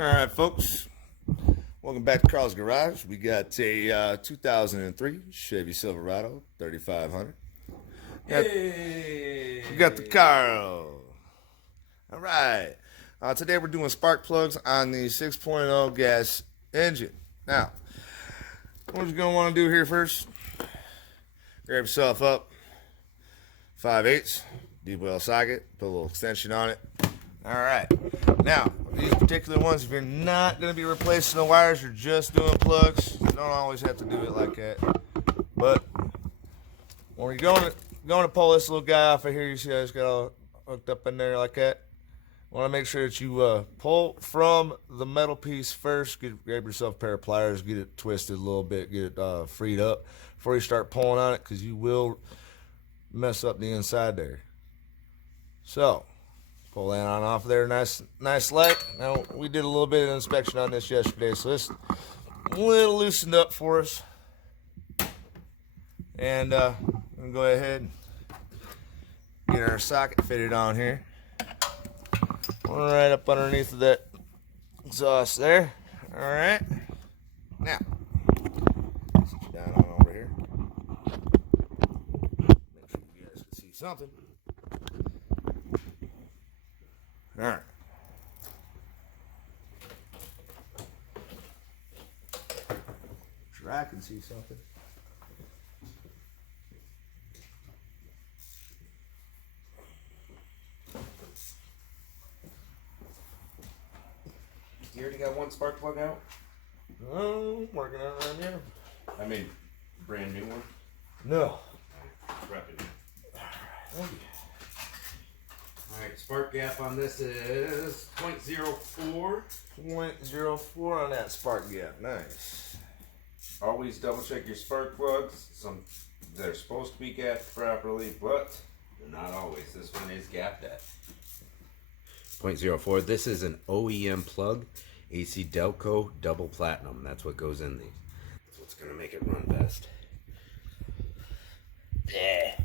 Alright, folks. Welcome back to Carl's Garage. We got a 2003 Chevy Silverado 3500. Hey! We got the Carl. Alright. Today we're doing spark plugs on the 6.0 gas engine. Now, what you're going to want to do here first, grab yourself up 5/8 deep well socket, put a little extension on it. Alright, now these particular ones, if you're not going to be replacing the wires, you're just doing plugs, you don't always have to do it like that. But when you're going to pull this little guy off of here, you see how it's got all hooked up in there like that. You want to make sure that you pull from the metal piece first. Grab yourself a pair of pliers, get it twisted a little bit, get it freed up before you start pulling on it, because you will mess up the inside there. So pull that on off there, nice light. Now we did a little bit of inspection on this yesterday, so this a little loosened up for us. And I'm gonna go ahead and get our socket fitted on here, right up underneath of that exhaust there. All right. Now, sit you down on over here. Make sure you guys can see something. All right. Sure, I can see something. You already got one spark plug out? Oh, working on it right now. I mean, brand new one? No. Prepping. Alright, spark gap on this is 0.04. 0.04 on that spark gap. Nice. Always double check your spark plugs. They're supposed to be gapped properly, but they're not always. This one is gapped at 0.04. This is an OEM plug, AC Delco double platinum. That's what goes in these. That's what's gonna make it run best. Yeah.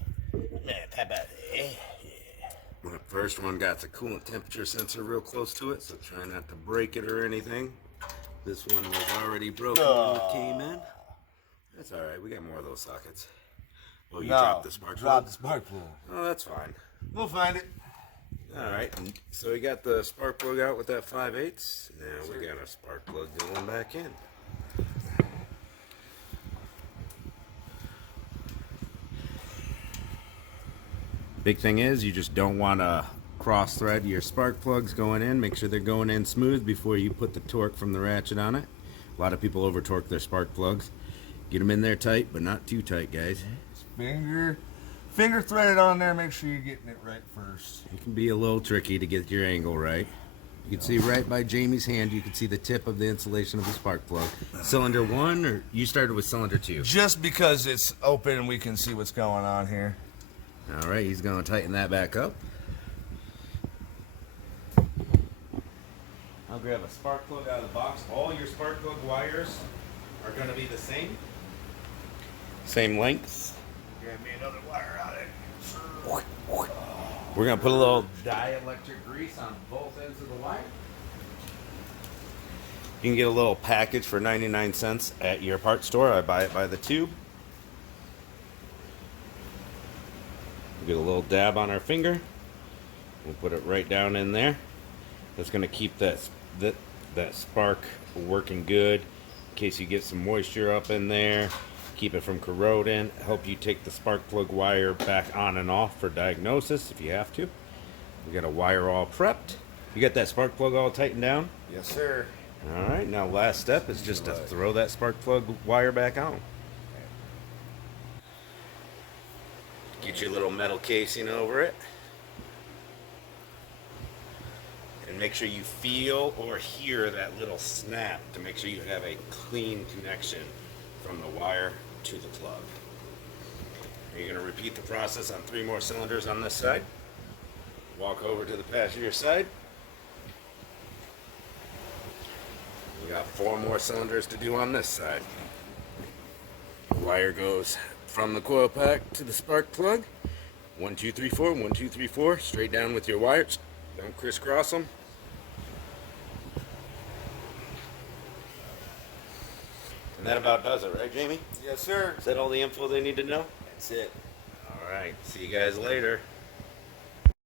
Papa. The first one got the coolant temperature sensor real close to it, so try not to break it or anything. This one was already broken when it came in. That's alright, we got more of those sockets. Oh, you dropped the spark plug? Dropped the spark plug. Oh, that's fine. We'll find it. Alright, so we got the spark plug out with that 5/8. Now we got our spark plug going back in. Big thing is, you just don't want to cross thread your spark plugs going in. Make sure they're going in smooth before you put the torque from the ratchet on it. A lot of people over torque their spark plugs. Get them in there tight, but not too tight, guys. Finger threaded on there. Make sure you're getting it right first. It can be a little tricky to get your angle right. You can see right by Jamie's hand, you can see the tip of the insulation of the spark plug. Cylinder 1, or you started with cylinder 2? Just because it's open and we can see what's going on here. Alright, he's going to tighten that back up. I'll grab a spark plug out of the box. All your spark plug wires are going to be the same. Same lengths. Grab me another wire out of it. We're going to put a little dielectric grease on both ends of the wire. You can get a little package for 99 cents at your parts store. I buy it by the tube. Get a little dab on our finger. We'll put it right down in there. That's going to keep that spark working good. In case you get some moisture up in there, keep it from corroding. Help you take the spark plug wire back on and off for diagnosis if you have to. We got a wire all prepped. You got that spark plug all tightened down? Yes, sir. All right. Now last step is just to throw that spark plug wire back on. Get your little metal casing over it. And make sure you feel or hear that little snap to make sure you have a clean connection from the wire to the plug. You're going to repeat the process on 3 more cylinders on this side. Walk over to the passenger side. We got 4 more cylinders to do on this side. The wire goes from the coil pack to the spark plug. 1, 2, 3, 4, 1, 2, 3, 4. Straight down with your wires. Don't crisscross them. And that about does it, right, Jamie? Yes, sir. Is that all the info they need to know? That's it. All right. See you guys later.